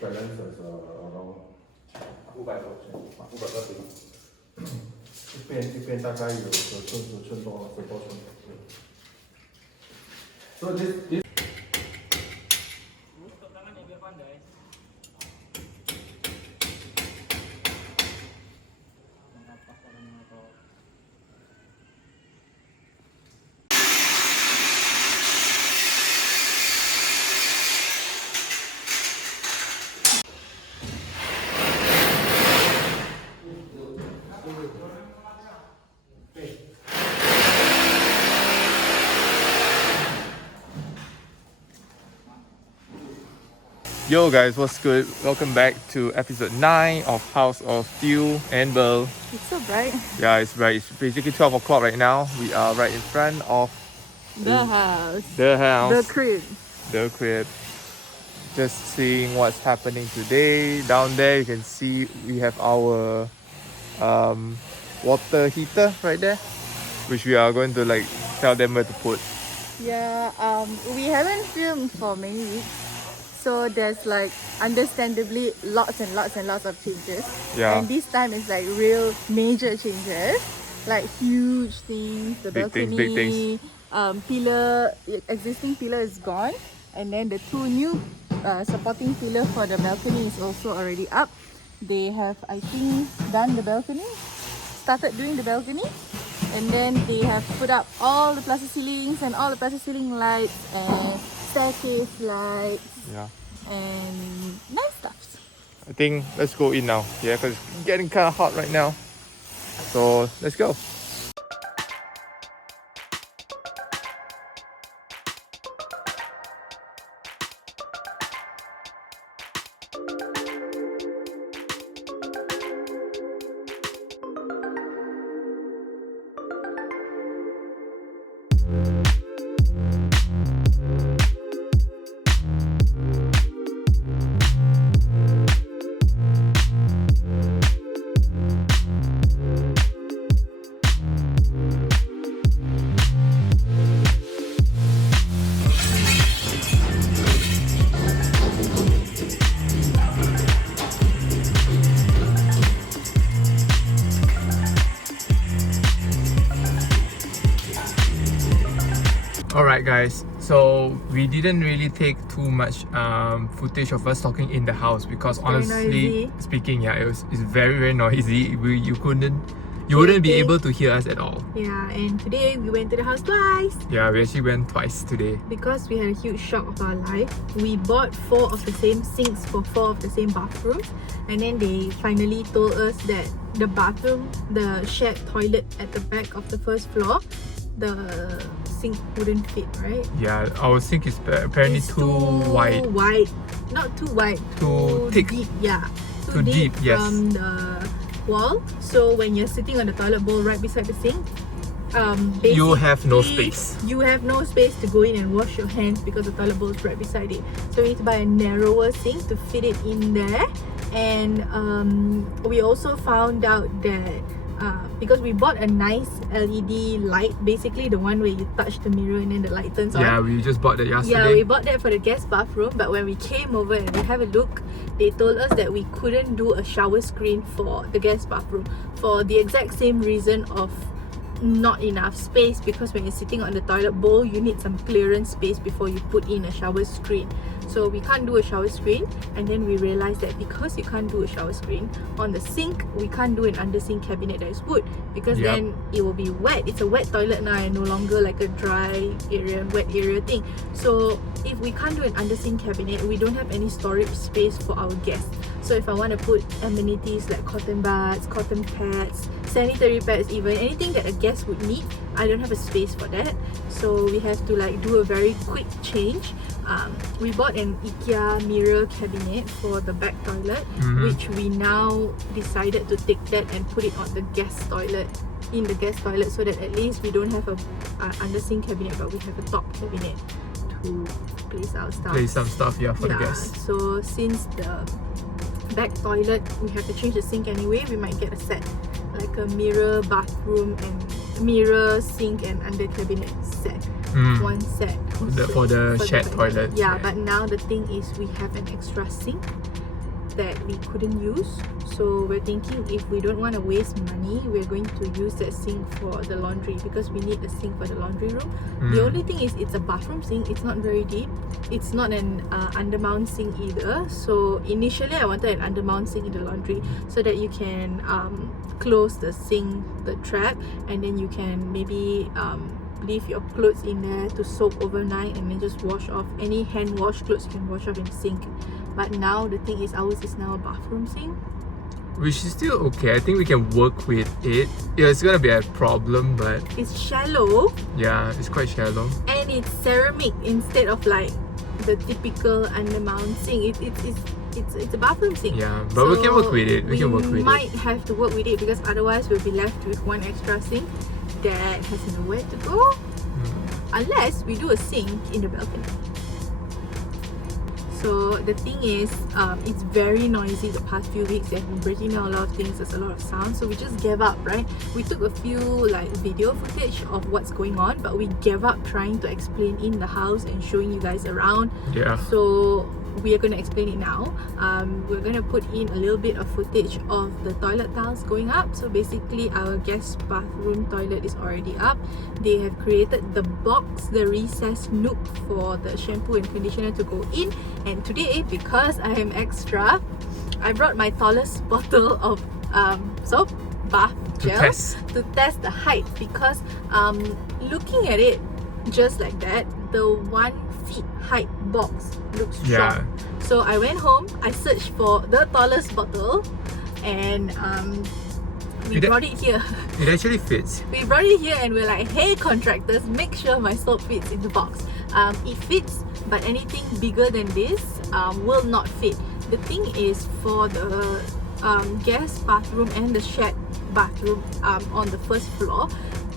balance is around 500多平，一边大概有10寸多10多寸。So this Yo guys, what's good? Welcome back to episode 9 of House of Tiew and Bell. It's so bright. Yeah, it's bright. It's basically 12 o'clock right now. We are right in front of The house. the crib. The crib. Just seeing what's happening today. Down there you can see we have our water heater right there, which we are going to like tell them where to put. Yeah, we haven't filmed for many weeks. So there's like understandably lots and lots of changes. Yeah. And this time is like real major changes. Like huge things. The Big things, balcony, big things. Pillar, existing pillar is gone. And then the two new supporting pillar for the balcony is also already up. They have, I think, done the balcony. Started doing the balcony. And then they have put up all the plaster ceilings and all the plaster ceiling lights and staircase lights. Yeah. And nice stuff. I think let's go in now. Yeah, because it's getting kind of hot right now. So let's go. Alright guys, so we didn't really take too much footage of us talking in the house because honestly speaking, yeah, it's very noisy. You wouldn't be able to hear us at all. Yeah, and today we went to the house twice. Yeah, we actually went twice today. Because we had a huge shock of our life. We bought 4 of the same sinks for 4 of the same bathrooms. And then they finally told us that the bathroom, the shared toilet at the back of the first floor, the sink wouldn't fit, right? Yeah, our sink is apparently too wide. Not too wide. Too thick. Deep, yeah. Too deep, yes. From the wall. So when you're sitting on the toilet bowl right beside the sink, you have no space. You have no space to go in and wash your hands because the toilet bowl is right beside it. So we need to buy a narrower sink to fit it in there. And we also found out that because we bought a nice LED light, basically the one where you touch the mirror and then the light turns on. Yeah, we just bought that yesterday. Yeah, we bought that for the guest bathroom, but when we came over and we have a look, they told us that we couldn't do a shower screen for the guest bathroom for the exact same reason of not enough space, because when you're sitting on the toilet bowl, you need some clearance space before you put in a shower screen. So we can't do a shower screen, and then we realized that because you can't do a shower screen on the sink, we can't do an under sink cabinet that is wood, because then it will be wet. It's a wet toilet now and no longer like a dry area, wet area thing. So if we can't do an under sink cabinet, we don't have any storage space for our guests. So if I want to put amenities like cotton buds, cotton pads, sanitary pads, even anything that a guest would need, I don't have a space for that. So we have to like do a very quick change. We bought an IKEA mirror cabinet for the back toilet, which we now decided to take that and put it on the guest toilet, in the guest toilet, so that at least we don't have a under sink cabinet, but we have a top cabinet to place our stuff. Place some stuff, yeah, for the guests. So since the back toilet we have to change the sink anyway, we might get a set, like a mirror bathroom and mirror sink and under cabinet set. One set. For the shared toilet. Yeah, but now the thing is we have an extra sink that we couldn't use. So we're thinking if we don't want to waste money, we're going to use that sink for the laundry because we need a sink for the laundry room. The only thing is it's a bathroom sink. It's not very deep. It's not an undermount sink either. So initially I wanted an undermount sink in the laundry so that you can close the sink, the trap, and then you can maybe leave your clothes in there to soak overnight and then just wash off. Any hand wash clothes you can wash off in the sink. But now the thing is ours is now a bathroom sink. Which is still okay. I think we can work with it. Yeah, it's gonna be a problem, but It's shallow yeah, it's quite shallow. and it's ceramic instead of like the typical undermount sink. It's a bathroom sink. Yeah, but we can work with it. We can work with We it. might have to work with it because otherwise we'll be left with one extra sink that has nowhere to go unless we do a sink in the balcony. So the thing is, it's very noisy the past few weeks. They've been breaking down a lot of things. There's a lot of sound. So we just gave up, right? We took a few like video footage of what's going on, but we gave up trying to explain in the house and showing you guys around. Yeah. So we are going to explain it now. We're going to put in a little bit of footage of the toilet tiles going up. So basically our guest bathroom toilet is already up. They have created the box, the recessed nook for the shampoo and conditioner to go in. And today, because I am extra, I brought my tallest bottle of soap, bath gel to test the height because looking at it just like that, the 1 feet height box looks short. So I went home, I searched for the tallest bottle and we brought it here. It actually fits. We brought it here and we're like, hey contractors, make sure my soap fits in the box. It fits, but anything bigger than this will not fit. The thing is for the guest bathroom and the shared bathroom on the first floor,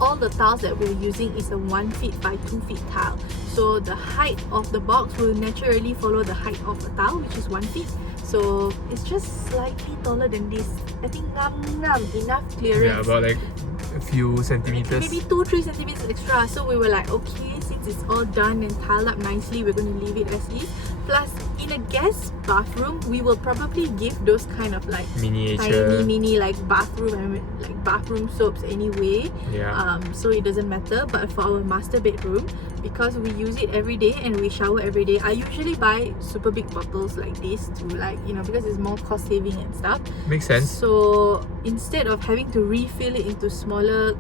all the tiles that we're using is a 1 feet by 2 feet tile. So the height of the box will naturally follow the height of a tile, which is 1 feet. So it's just slightly taller than this. I think enough clearance. Yeah, about like a few centimeters. Maybe 2-3 centimeters extra. So we were like, okay, since it's all done and tiled up nicely, we're going to leave it as is. Plus, in a guest bathroom, we will probably give those kind of like miniature, mini like bathroom soaps anyway. Yeah. So it doesn't matter. But for our master bedroom, because we use it every day and we shower every day, I usually buy super big bottles like this to like, you know, because it's more cost saving and stuff. Makes sense. So instead of having to refill it into smaller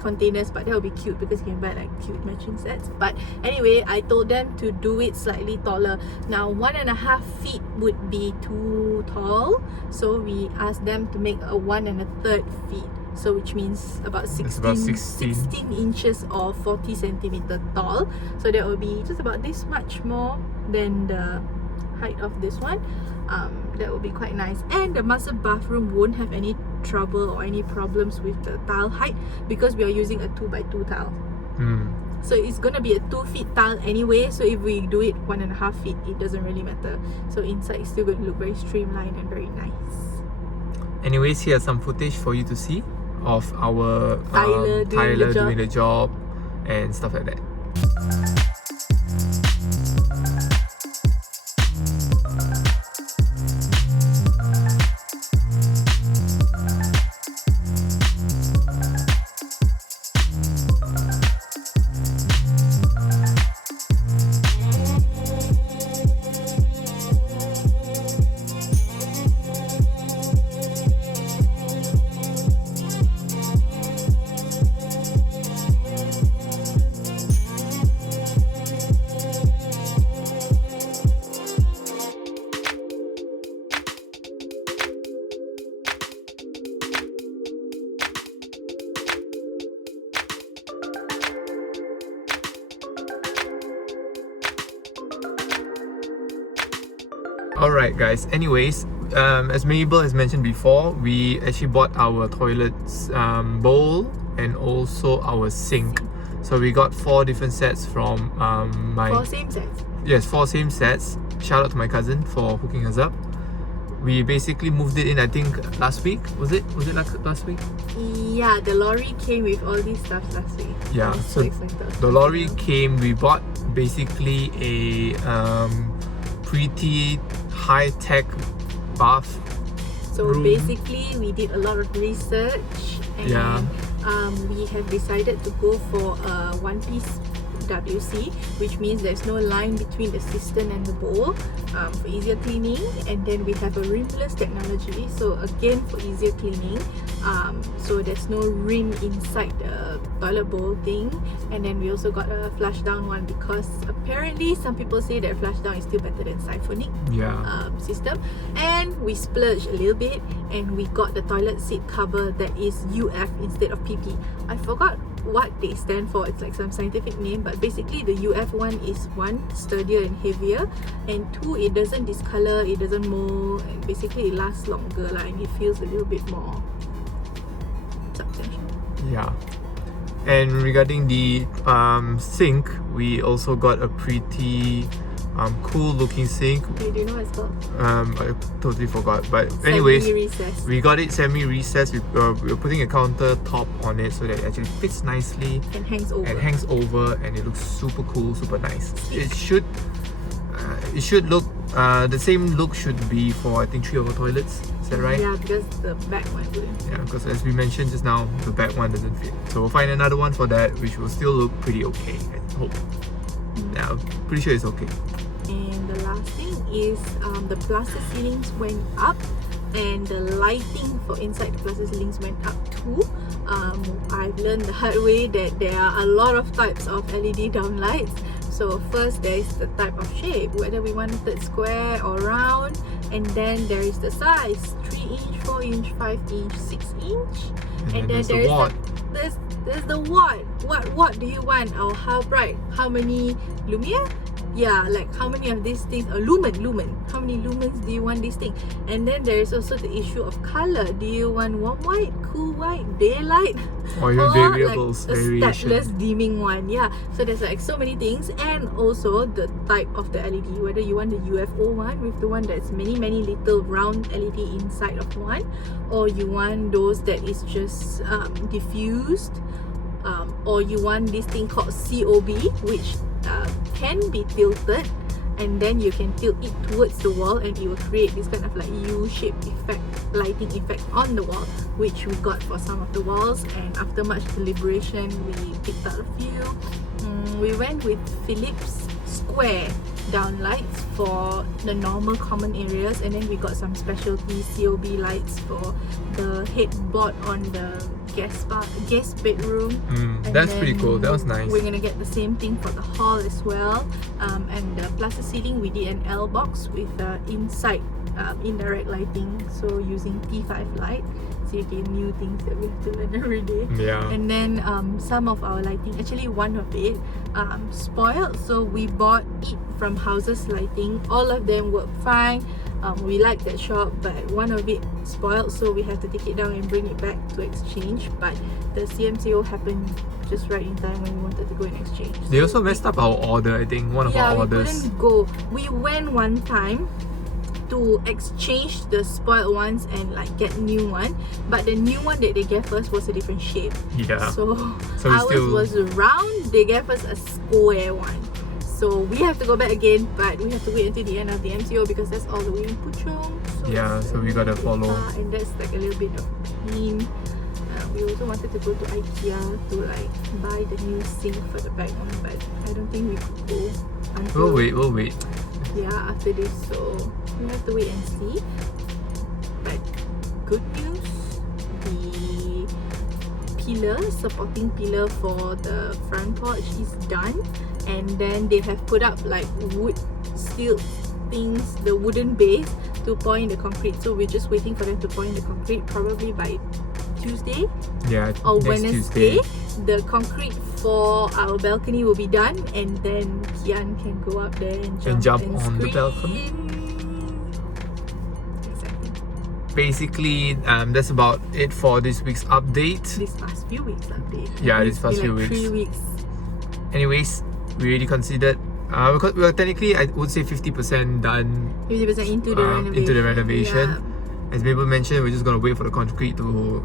containers, but that would be cute because you can buy like cute matching sets. But anyway, I told them to do it slightly taller. Now 1.5 feet would be too tall, so we asked them to make a 1 1/3 feet, so which means about 16 inches or 40 centimeter tall. So that will be just about this much more than the height of this one. That will be quite nice, and the master bathroom won't have any trouble or any problems with the tile height because we are using a 2x2 tile. So it's gonna be a 2 feet tile anyway, so if we do it 1.5 feet, it doesn't really matter. So inside it's still going to look very streamlined and very nice. Anyways, here's some footage for you to see of our Tyler doing the job and stuff like that. Alright guys, anyways, as Mabel has mentioned before, we actually bought our toilets bowl and also our sink. So we got 4 different sets from 4 same sets? Yes, 4 same sets. Shout out to my cousin for hooking us up. we basically moved it in, I think last week. Was it like last week? Yeah, the lorry came with all these stuff last week. Yeah, I was so excited. the lorry came. We bought basically a pretty high-tech bath So room. basically, we did a lot of research and Yeah. we have decided to go for a one-piece WC, which means there's no line between the cistern and the bowl for easier cleaning. And then we have a rimless technology, so again for easier cleaning. So there's no rim inside the toilet bowl thing. And then we also got a flush down one because apparently some people say that flush down is still better than siphonic Yeah. system. And we splurged a little bit and we got the toilet seat cover that is UF instead of PP. I forgot what they stand for. It's like some scientific name, but basically the UF one is one, sturdier and heavier, and two, it doesn't discolor, it doesn't mold, and basically it lasts longer and it feels a little bit more substantial. Yeah. And regarding the sink, we also got a pretty cool looking sink. Okay, do you know what it's called? I totally forgot, but anyways, Semi-recessed. we got it semi-recessed. We're putting a counter top on it so that it actually fits nicely And hangs over. and hangs over, and it looks super cool, super nice. It should look the same look should be for I think 3 of our toilets. Is that right? Yeah, because the back one wouldn't. Yeah, because as we mentioned just now, the back one doesn't fit. So we'll find another one for that, which will still look pretty okay, I hope. Yeah, I'm pretty sure it's okay. And the last thing is the plaster ceilings went up and the lighting for inside the plaster ceilings went up too. I've learned the hard way that there are a lot of types of LED downlights. So first there is the type of shape, whether we want it square or round, and then there is the size, 3 inch, 4 inch, 5 inch, 6 inch, And then then there's the watt. there's the watt. What do you want, or how bright, how many lumiere? Yeah, like how many of these things, or lumen, how many lumens do you want this thing? And then there is also the issue of color. Do you want warm white, cool white, daylight, Or even variables, like a variation. stepless dimming one? Yeah, so there's like so many things. And also the type of the LED, whether you want the UFO one with the one that's many little round LED inside of one, or you want those that is just diffused, or you want this thing called COB, which can be tilted, and then you can tilt it towards the wall and it will create this kind of like U-shaped effect, lighting effect on the wall, which we got for some of the walls. And after much deliberation, we picked out a few. We went with Philips square downlights for the normal common areas, and then we got some specialty COB lights for the headboard on the guest bedroom. And That's pretty cool. That was nice. We're gonna get the same thing for the hall as well. And the plaster ceiling, we did an L box with inside indirect lighting, so using T5 light. So again, new things that we have to learn every day. Yeah. And then some of our lighting, actually one of it spoiled, so we bought it from Houses Lighting. All of them work fine. We like that shop, but one of it spoiled, so we have to take it down and bring it back to exchange. But the CMCO happened just right in time when we wanted to go and exchange. They also messed up our order, I think, one of our we orders. couldn't go. We went one time to exchange the spoiled ones and like get new one, but the new one that they gave us was a different shape. Yeah. So So we ours still- was round, they gave us a square one. So we have to go back again, but we have to wait until the end of the MCO because that's all the way in Puchong. Yeah, it's so we gotta follow. And that's like a little bit of pain. We also wanted to go to IKEA to like buy the new sink for the back one, but I don't think we could go until We'll wait. after this, so we have to wait and see. But good news, the supporting pillar for the front porch is done, and then they have put up like wood steel things, the wooden base to pour in the concrete. So we're just waiting for them to pour in the concrete, probably by Tuesday Yeah, or next Wednesday. Tuesday. The concrete for our balcony will be done, and then Kian can go up there and jump on the scream. balcony. Exactly. Basically, that's about it for this week's update. This past few weeks update. Yeah, It's this past been few like weeks. 3 weeks. Anyways, we already considered Because we are technically, I would say 50% done 50% into the renovation. into the renovation. Yeah. As Mabel mentioned, we're just gonna wait for the concrete to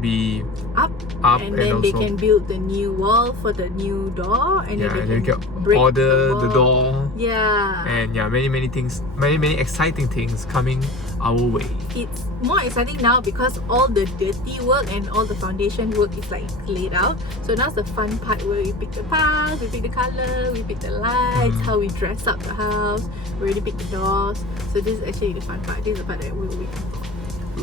be Up, up, and then they also can build the new wall for the new door, and yeah, and then then they we can can break order the wall. door. Yeah. And yeah, many things, many exciting things coming our way. It's more exciting now because all the dirty work and all the foundation work is like laid out. So now's the fun part where we pick the parts, we pick the color, we pick the lights, how we dress up the house, we already pick the doors. So this is actually the fun part. This is the part that we're waiting for.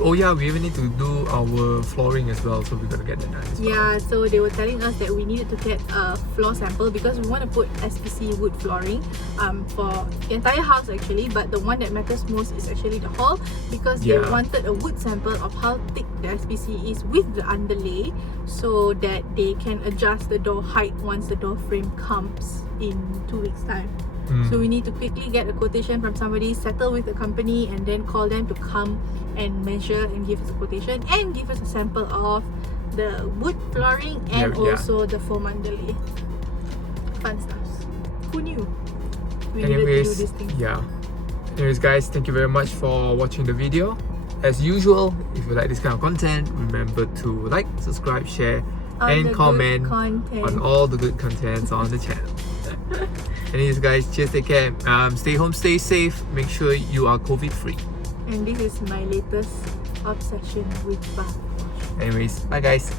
Oh yeah, we even need to do our flooring as well, so we gotta get that done as well. Yeah, so they were telling us that we needed to get a floor sample because we want to put SPC wood flooring for the entire house actually, but the one that matters most is actually the hall because they wanted a wood sample of how thick the SPC is with the underlay so that they can adjust the door height once the door frame comes in 2 weeks time. So we need to quickly get a quotation from somebody, settle with the company, and then call them to come and measure and give us a quotation and give us a sample of the wood flooring and also the foam underlay. Fun stuff. Who knew? We needed to do this thing. Yeah. Anyways guys, thank you very much for watching the video. As usual, if you like this kind of content, remember to like, subscribe, share and comment on all the good contents on the channel. Anyways guys, cheers, take care. Stay home, stay safe, make sure you are COVID free. And this is my latest obsession with bath wash. Anyways, bye guys.